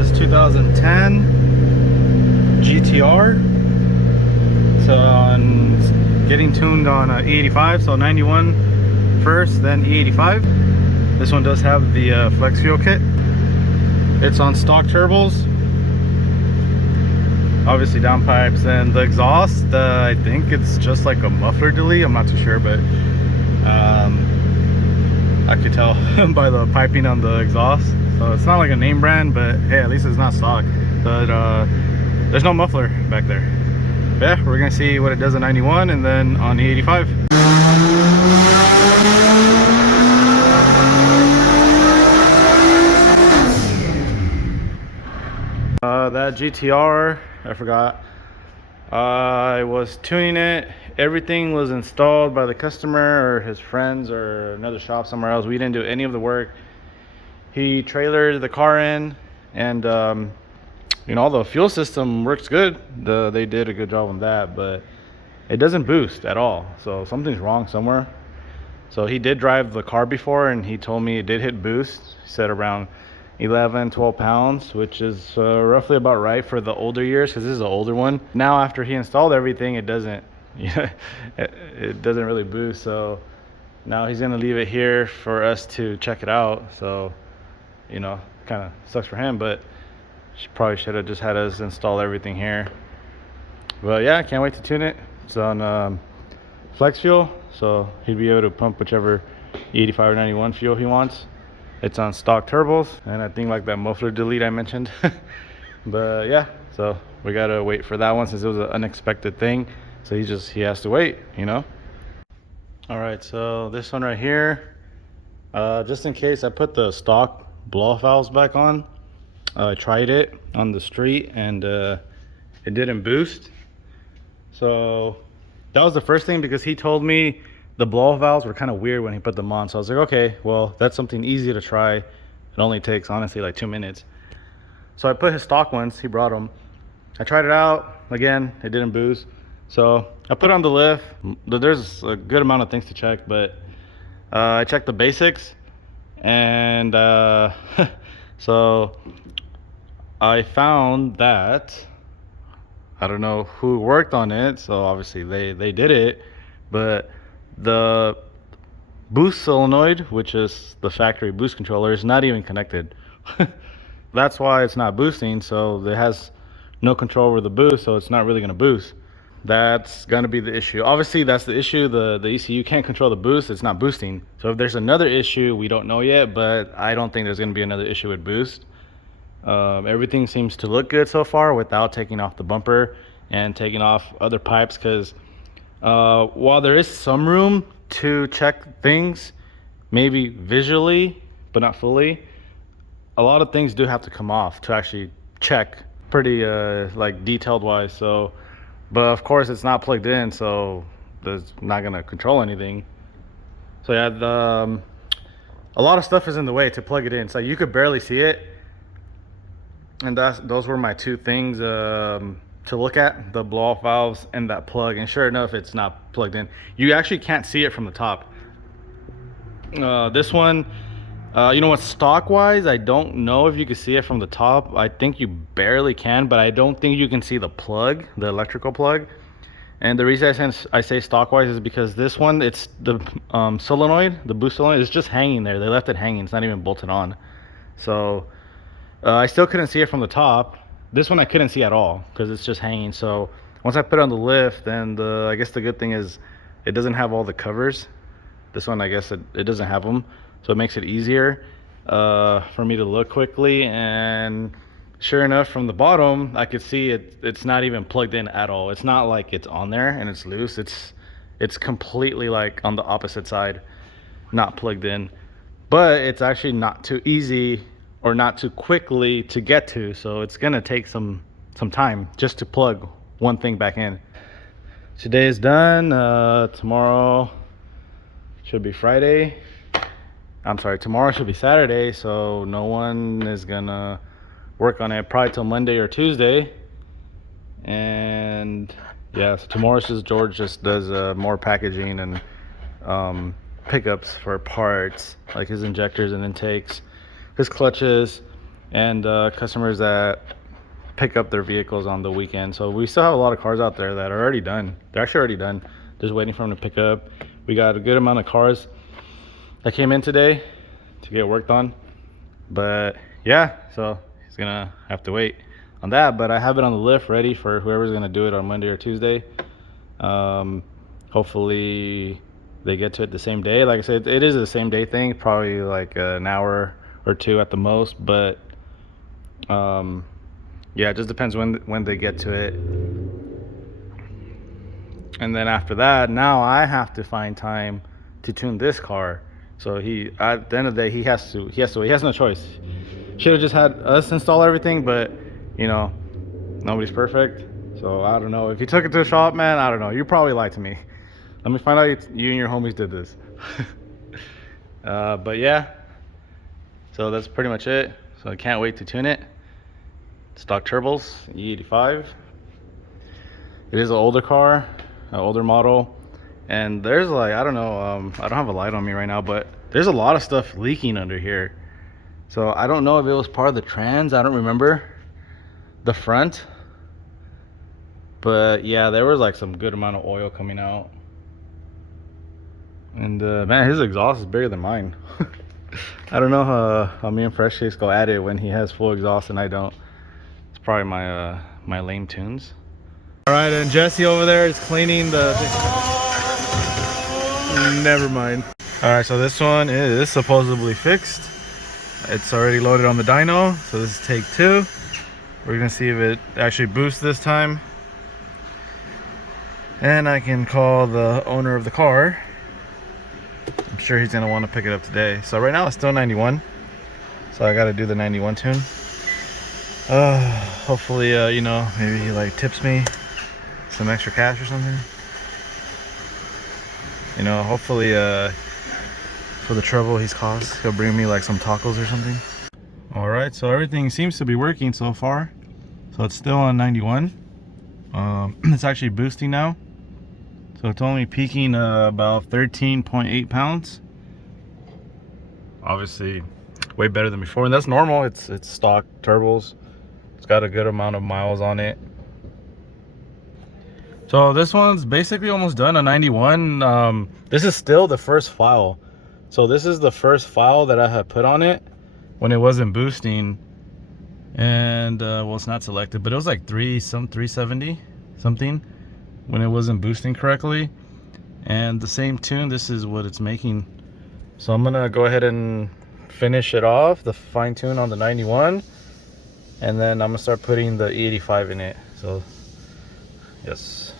is 2010 GTR. So on getting tuned on E85, so 91 first, then E85. This one does have the flex fuel kit. It's on stock turbos, obviously downpipes, and the exhaust, I think it's just like a muffler delete. I'm not too sure, but I could tell by the piping on the exhaust. So it's not like a name brand, but hey, at least it's not stock. But there's no muffler back there. But yeah, we're gonna see what it does in 91 and then on the 85. That GTR, I forgot. I was tuning it. Everything was installed by the customer or his friends or another shop somewhere else. We didn't do any of the work. He trailered the car in, and you know, all the fuel system works good. They did a good job on that, but it doesn't boost at all. So something's wrong somewhere. So he did drive the car before, and he told me it did hit boost. He said around 11-12 pounds, which is roughly about right for the older years, because this is an older one. Now after he installed everything, it doesn't it doesn't really boost. So now he's gonna leave it here for us to check it out. So, you know, kind of sucks for him, but she probably should have just had us install everything here. But yeah, I can't wait to tune it. It's on flex fuel, so he'd be able to pump whichever 85 or 91 fuel he wants. It's on stock turbos, and I think like that muffler delete I mentioned. But yeah, so we gotta wait for that one since it was an unexpected thing. So he has to wait, you know. All right, so this one right here, just in case, I put the stock blow-off valves back on. I tried it on the street, and it didn't boost. So that was the first thing, because he told me the blow-off valves were kind of weird when he put them on. So I was like, okay, well, that's something easy to try. It only takes, honestly, like 2 minutes. So I put his stock ones, he brought them. I tried it out, again, it didn't boost. So I put on the lift. There's a good amount of things to check, but I checked the basics, and so I found that, I don't know who worked on it, so obviously they did it, but the boost solenoid, which is the factory boost controller, is not even connected. That's why it's not boosting. So it has no control over the boost, so it's not really going to boost. That's going to be the issue. Obviously that's the issue. The ECU can't control the boost, it's not boosting. So if there's another issue, we don't know yet, but I don't think there's going to be another issue with boost. Everything seems to look good so far without taking off the bumper and taking off other pipes, because while there is some room to check things, maybe visually, but not fully, a lot of things do have to come off to actually check pretty like detailed wise. So, but of course it's not plugged in, so it's not gonna control anything. So yeah, a lot of stuff is in the way to plug it in, so you could barely see it. And those were my two things to look at, the blow-off valves and that plug. And sure enough, it's not plugged in. You actually can't see it from the top. This one, you know what, stock wise, I don't know if you can see it from the top. I think you barely can, but I don't think you can see the plug, the electrical plug. And the reason I say stock wise is because this one, it's the solenoid, the boost solenoid, is just hanging there. They left it hanging, it's not even bolted on. So I still couldn't see it from the top. This one I couldn't see at all because it's just hanging. So once I put it on the lift, then I guess the good thing is it doesn't have all the covers. This one, I guess it doesn't have them, so it makes it easier for me to look quickly. And sure enough, from the bottom I could see it's not even plugged in at all. It's not like it's on there and it's loose. It's completely like on the opposite side, not plugged in. But it's actually not too easy or not too quickly to get to, so it's gonna take some time just to plug one thing back in. Today is done. Tomorrow should be Friday. I'm sorry, tomorrow should be Saturday, so no one is gonna work on it probably till Monday or Tuesday. And yeah, so tomorrow's just George just does more packaging and pickups for parts, like his injectors and intakes, his clutches, and customers that pick up their vehicles on the weekend. So we still have a lot of cars out there that are already done. They're actually already done, just waiting for them to pick up. We got a good amount of cars that came in today to get worked on, but yeah, so he's gonna have to wait on that. But I have it on the lift ready for whoever's gonna do it on Monday or Tuesday. Hopefully they get to it the same day. Like I said, it is a same day thing, probably like an hour or two at the most, but yeah, it just depends when they get to it. And then after that, now I have to find time to tune this car. So he, at the end of the day, he has no choice. Should have just had us install everything, but you know, nobody's perfect. So I don't know. If you took it to the shop, man, I don't know. You probably lied to me. Let me find out you and your homies did this. But yeah, so that's pretty much it. So I can't wait to tune it. Stock turbos, E85. It is an older car, an older model, and there's like, I don't know, I don't have a light on me right now, but there's a lot of stuff leaking under here. So I don't know if it was part of the trans, I don't remember the front, but yeah, there was like some good amount of oil coming out. And man, his exhaust is bigger than mine. I don't know how me and Freshcase go at it when he has full exhaust and I don't. It's probably my my lame tunes. All right, and Jesse over there is cleaning the. Never mind. All right, so this one is supposedly fixed. It's already loaded on the dyno, so this is take 2. We're gonna see if it actually boosts this time, and I can call the owner of the car. I'm sure he's gonna want to pick it up today. So right now it's still 91, so I got to do the 91 tune. Hopefully, you know, maybe he like tips me some extra cash or something. You know, hopefully for the trouble he's caused, he'll bring me like some tacos or something. All right, so everything seems to be working so far. So it's still on 91. It's actually boosting now. So it's only peaking about 13.8 pounds. Obviously way better than before, and that's normal. It's stock turbos. It's got a good amount of miles on it. So this one's basically almost done on 91. This is still the first file. So this is the first file that I had put on it when it wasn't boosting. And well, it's not selected, but it was like 370 something when it wasn't boosting correctly. And the same tune, this is what it's making. So I'm gonna go ahead and finish it off, the fine tune on the 91, and then I'm gonna start putting the E85 in it. So yes.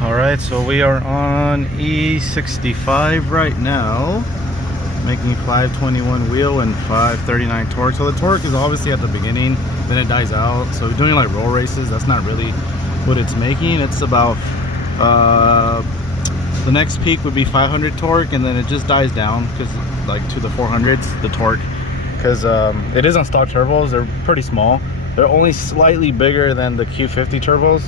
Alright, so we are on E65 right now, making 521 wheel and 539 torque. So the torque is obviously at the beginning, then it dies out. So doing like roll races, that's not really what it's making. It's about the next peak would be 500 torque, and then it just dies down because like to the 400s, the torque, because it is on stock turbos. They're pretty small. They're only slightly bigger than the Q50 turbos.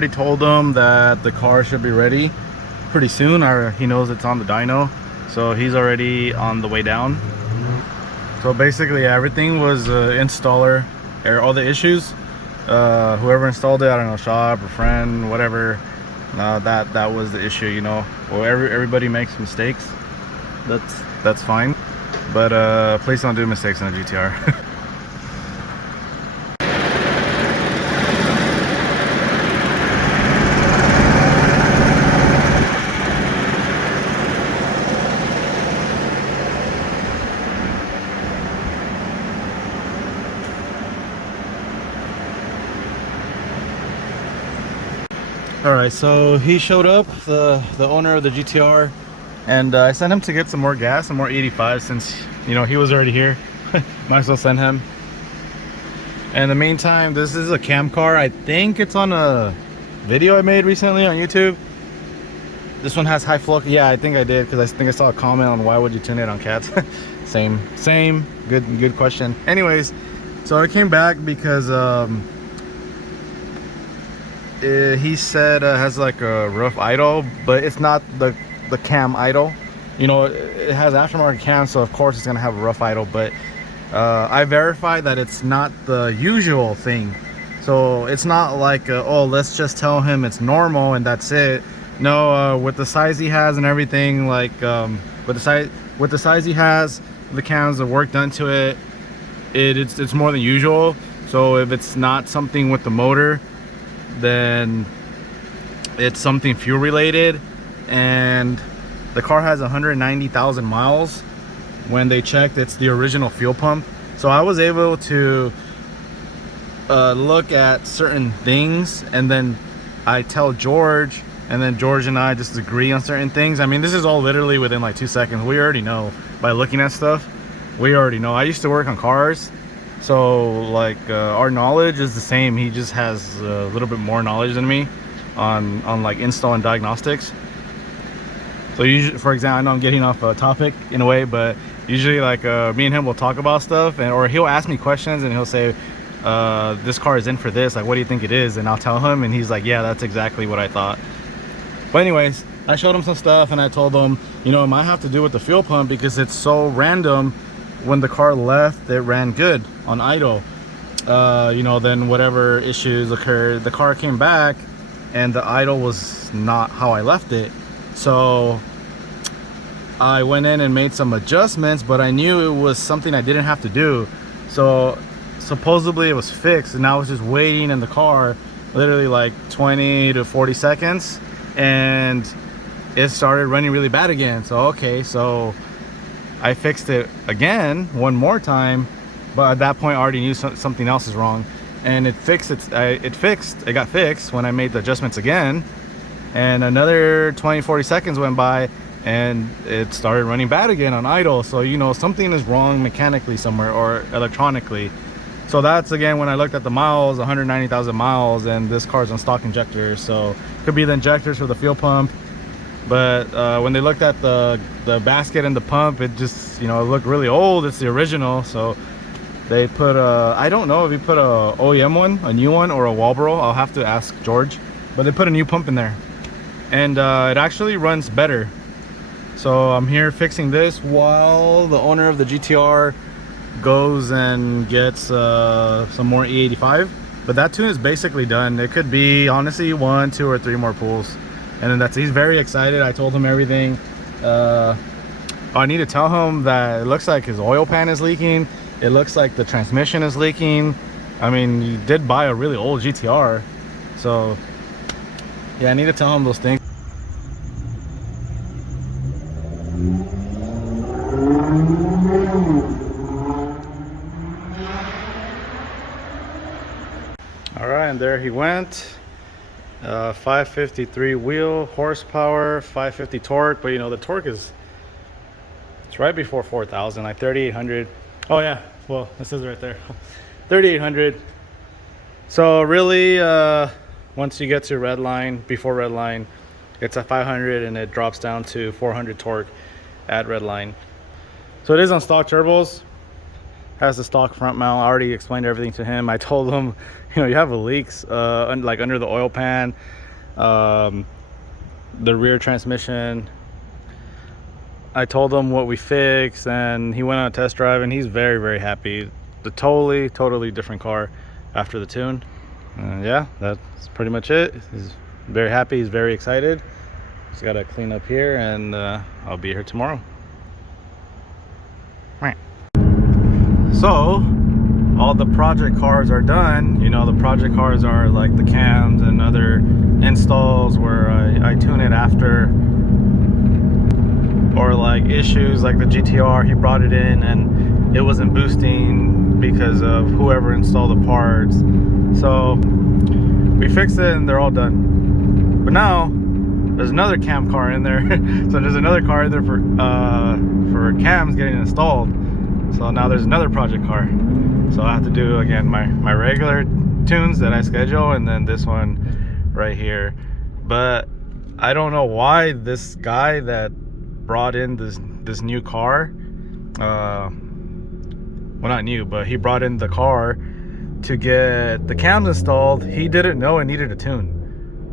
Already told him that the car should be ready pretty soon. He knows it's on the dyno, so he's already on the way down. So basically everything was installer error, all the issues. Whoever installed it, I don't know, shop or friend, whatever, that was the issue, you know. Well, everybody makes mistakes. That's fine, but please don't do mistakes in a GTR. All right, so he showed up, the owner of the GTR, and I sent him to get some more gas, some more 85, since you know he was already here. Might as well send him. And in the meantime, this is a cam car. I think it's on a video I made recently on YouTube. This one has high flow. Yeah, I think I did, because I think I saw a comment on why would you tune it on cats. same good question. Anyways, so I came back because he said has like a rough idle, but it's not the cam idle. You know, it has aftermarket cam, so of course it's gonna have a rough idle, but I verified that it's not the usual thing. So it's not like oh, let's just tell him it's normal and that's it. No, with the size he has and everything, like with the size he has, the cams, the work done to it, it's more than usual. So if it's not something with the motor, then it's something fuel related. And the car has 190,000 miles. When they checked, it's the original fuel pump. So I was able to look at certain things, and then I tell George, and then George and I just agree on certain things. I mean, this is all literally within like 2 seconds. We already know by looking at stuff. We already know. I used to work on cars, so like our knowledge is the same. He just has a little bit more knowledge than me on like install and diagnostics. So usually, for example, I know I'm getting off a topic in a way, but usually like me and him will talk about stuff, and or he'll ask me questions and he'll say this car is in for this, like what do you think it is, and I'll tell him, and he's like, yeah, that's exactly what I thought. But anyways, I showed him some stuff, and I told him, you know, it might have to do with the fuel pump, because it's so random. When the car left, it ran good on idle, you know, then whatever issues occurred, the car came back and the idle was not how I left it. So I went in and made some adjustments, but I knew it was something I didn't have to do. So supposedly it was fixed, and I was just waiting in the car literally like 20 to 40 seconds, and it started running really bad again. So okay, so I fixed it again one more time, but at that point I already knew something else is wrong, and it got fixed when I made the adjustments again. And another 20-40 seconds went by, and it started running bad again on idle. So you know, something is wrong mechanically somewhere, or electronically. So that's again when I looked at the miles, 190,000 miles, and this car's on stock injectors, so could be the injectors for the fuel pump. But when they looked at the basket and the pump, it just, you know, it looked really old. It's the original, so they put a, I don't know if you put a OEM one, a new one, or a Walbro. I'll have to ask George, but they put a new pump in there, and it actually runs better. So I'm here fixing this while the owner of the GTR goes and gets some more E85. But that tune is basically done. It could be honestly 1, 2, or 3 more pulls, and then he's very excited. I told him everything. I need to tell him that it looks like his oil pan is leaking. It looks like the transmission is leaking. I mean, you did buy a really old GTR, so yeah, I need to tell him those things. All right, and there he went. 553 wheel horsepower, 550 torque, but you know the torque is, it's right before 4,000, like 3,800. Oh yeah, well this is right there, 3,800. So really, once you get to red line, before red line, it's at 500, and it drops down to 400 torque at red line. So it is on stock turbos. Has the stock front mount. I already explained everything to him. I told him, you know, you have leaks like under the oil pan, the rear transmission. I told him what we fixed, and he went on a test drive, and he's very, very happy. The totally different car after the tune. Yeah, that's pretty much it. He's very happy. He's very excited. Just got to clean up here, and I'll be here tomorrow. So all the project cars are done. You know, the project cars are like the cams and other installs where I tune it after, or like issues like the GTR, he brought it in and it wasn't boosting because of whoever installed the parts. So we fixed it and they're all done. But now there's another cam car in there. So there's another car in there for cams getting installed. So now there's another project car. So I have to do again my regular tunes that I schedule, and then this one right here. But I don't know why this guy that brought in this new car, well, not new, but he brought in the car to get the cams installed, he didn't know it needed a tune.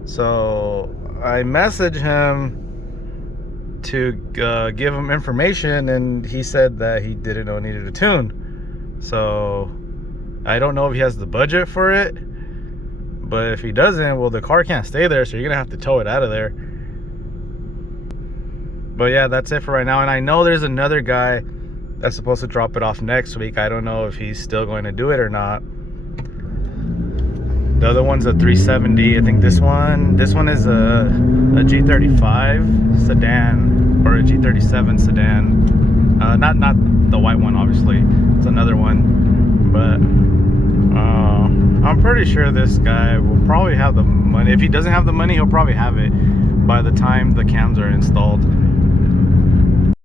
So I messaged him to give him information, and he said that he didn't know it needed a tune. So I don't know if he has the budget for it, but if he doesn't, well, the car can't stay there, so you're gonna have to tow it out of there. But yeah, that's it for right now. And I know there's another guy that's supposed to drop it off next week. I don't know if he's still going to do it or not. The other one's a 370. I think this one is a G35 sedan, or a G37 sedan. Not the white one, obviously. It's another one. But I'm pretty sure this guy will probably have the money. If he doesn't have the money, he'll probably have it by the time the cams are installed.